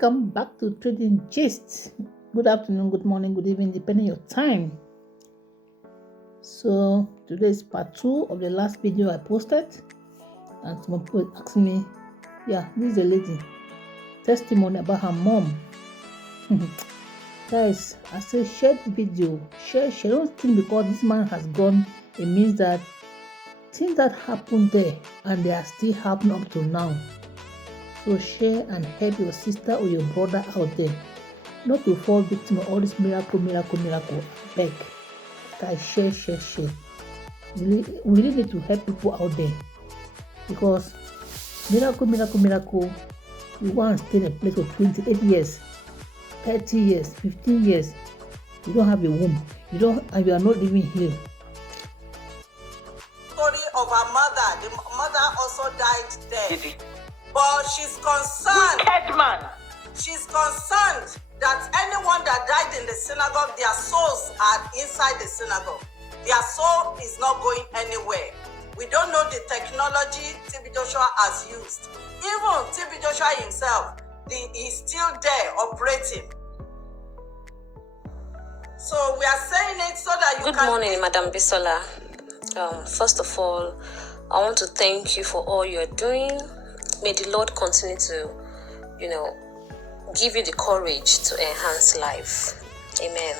Welcome back to Trading Gist. Good afternoon, good morning, good evening, depending on your time. So today is part 2 of the last video I posted, and some people asked me, this is a lady testimony about her mom. Guys, I say share the video, share. Don't think because this man has gone, it means that things that happened there and they are still happening up to now. So share and help your sister or your brother out there not to fall victim of all this miracle. Beg. Guys, share. We really need to help people out there, because miracle. You want to stay in a place for 28 years, 30 years, 15 years. You don't have a womb. And you are not even healed. Story of her mother. The mother also died there. But she's concerned. Wicked man. She's concerned that anyone that died in the synagogue, their souls are inside the synagogue. Their soul is not going anywhere. We don't know the technology TB Joshua has used. Even TB Joshua himself, he's still there operating. So we are saying it so that you Good can... morning, Madam Bisola. First of all, I want to thank you for all you're doing. May the Lord continue to, give you the courage to enhance life. Amen.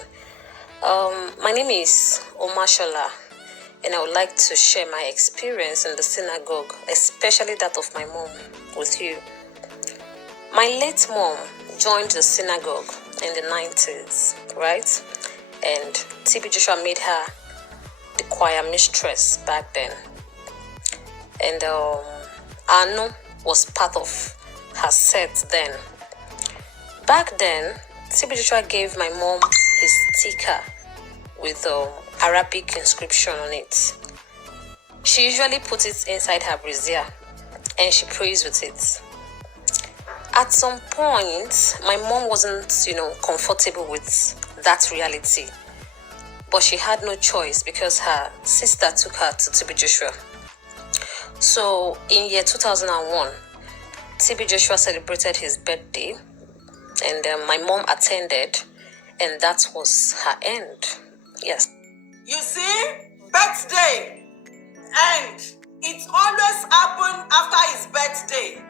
My name is Omashola, and I would like to share my experience in the synagogue, especially that of my mom, with you. My late mom joined the synagogue in the 90s, right? And TB Joshua made her the choir mistress back then. And Anu was part of her set then. Back then, TB Joshua gave my mom his sticker with Arabic inscription on it. She usually puts it inside her brassiere and she prays with it. At some point, my mom wasn't, comfortable with that reality. But she had no choice because her sister took her to TB Joshua. So in year 2001, TB Joshua celebrated his birthday, and my mom attended, and that was her end. Yes. You see, birthday, and it always happened after his birthday.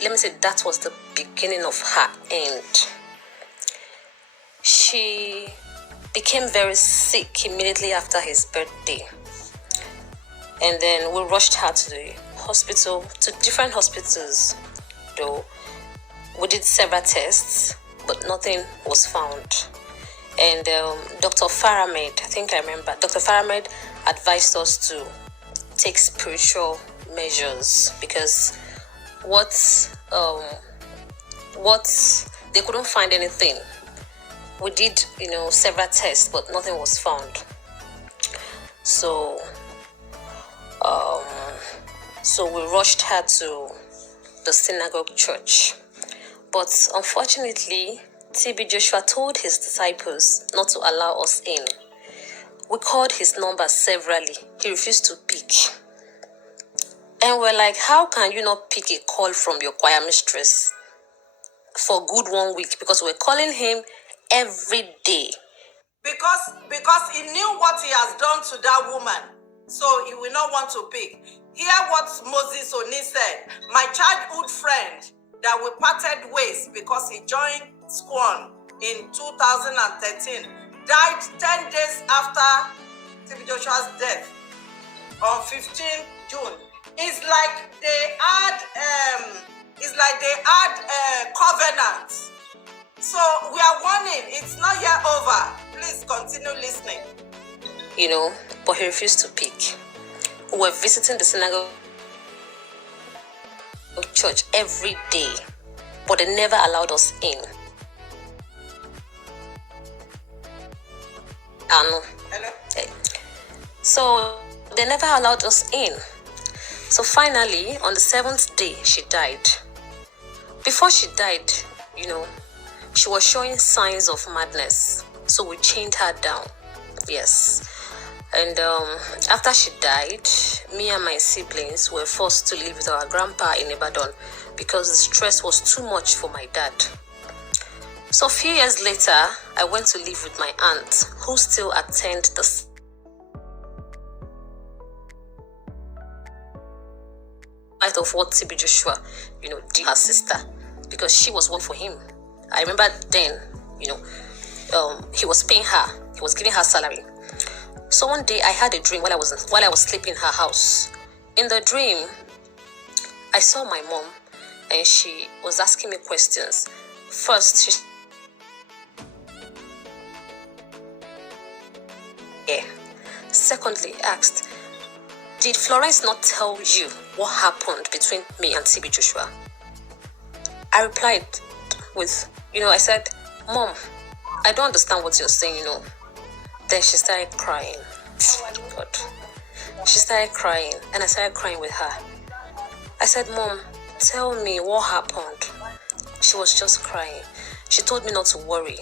Let me say that was the beginning of her end. She became very sick immediately after his birthday. And then we rushed her to the hospital, to different hospitals, though. We did several tests, but nothing was found. And Dr. Faramed, Dr. Faramed advised us to take spiritual measures because they couldn't find anything. We did, several tests, but nothing was found. So we rushed her to the synagogue church. But unfortunately, TB Joshua told his disciples not to allow us in. We called his number severally. He refused to pick. And we're like, how can you not pick a call from your choir mistress for good 1 week? Because we're calling him every day. Because he knew what he has done to that woman. So he will not want to pick. Hear what Moses Oni said. My childhood friend that we parted ways because he joined Squan in 2013 died 10 days after TB Joshua's death on 15 June. It's like they had covenant. So we are warning, it's not yet over. Please continue listening. But he refused to pick. We were visiting the synagogue church every day, but they never allowed us in. Hello? So they never allowed us in. So finally, on the 7th day, she died. Before she died, she was showing signs of madness. So we chained her down. Yes. And after she died, me and my siblings were forced to live with our grandpa in Ibadan because the stress was too much for my dad. So a few years later, I went to live with my aunt, who still attended the spite of what TB Joshua, did her sister, because she was one for him. I remember then, he was paying her, he was giving her salary. So one day I had a dream while I was sleeping in her house. In the dream, I saw my mom, and she was asking me questions. First, secondly, asked, "Did Florence not tell you what happened between me and TB Joshua?" I replied with, I said, "Mom, I don't understand what you're saying, Then she started crying. God. She started crying, and I started crying with her. I said, "Mom, tell me what happened." She was just crying. She told me not to worry,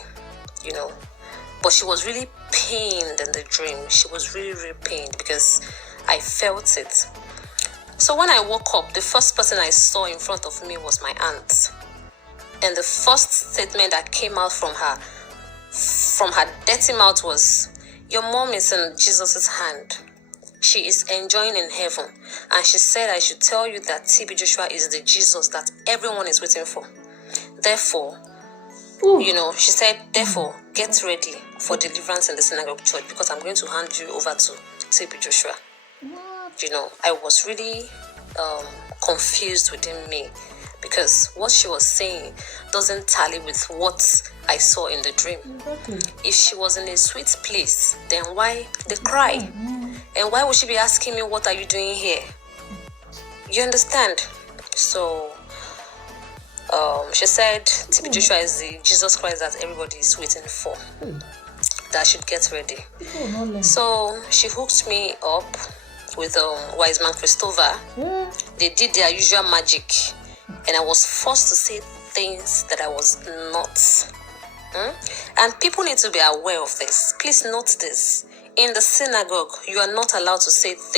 but she was really pained in the dream. She was really, really pained because I felt it. So when I woke up, the first person I saw in front of me was my aunt. And the first statement that came out from her dirty mouth was, "Your mom is in Jesus' hand. She is enjoying in heaven. And she said I should tell you that TB Joshua is the Jesus that everyone is waiting for. Therefore," she said, "therefore, get ready for deliverance in the synagogue church, because I'm going to hand you over to TB Joshua." I was really confused within me, because what she was saying doesn't tally with what I saw in the dream. Exactly. If she was in a sweet place, then why the cry? And why would she be asking me, "What are you doing here?" You understand? So she said TB Joshua is the Jesus Christ that everybody is waiting for, that I should get ready. So she hooked me up with wise man Christopher. They did their usual magic, and I was forced to say things that I was not. And people need to be aware of this. Please note this. In the synagogue, you are not allowed to say things